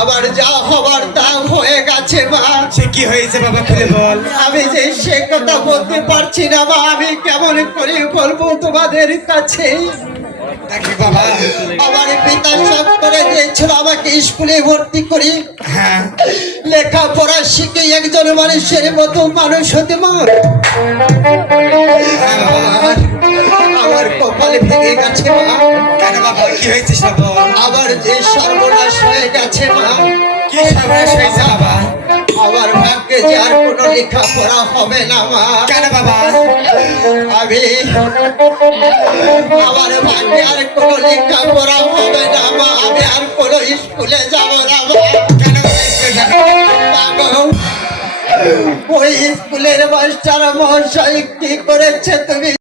আবার যা হবার তা হয়ে গেছে মা। সে কি হয়েছে বাবা খুলে বল। আমি যে সে কথা বলতে পারছি না মা আমি কেমন করে বলব তোমাদের কাছে? বাবা। আমার পিতা সব করে দিয়েছিল আমাকে স্কুলে ভর্তি করি হ্যাঁ। লেখাপড়া শিখে একজন মানুষের মতো মানুষ হতে মা আমার কপালে ভেঙে গেছে মা। কেন বাবা? কি হয়েছে আবার যে সর্বনাশ হয়ে গেছে মা। কি সর্বনাশ হয়েছে বাবা? আমার ভাগ্যে যে আর কোনো লেখাপড়া হবে না মা। কেন বাবা? আমি আমার ভাগ্যে আর কোনো লেখাপড়া হবে না মা। আমি আর কোনো স্কুলে যাব না মা। কেন ওই স্কুলের মাস্টার মহাশয় কি করেছে তুমি?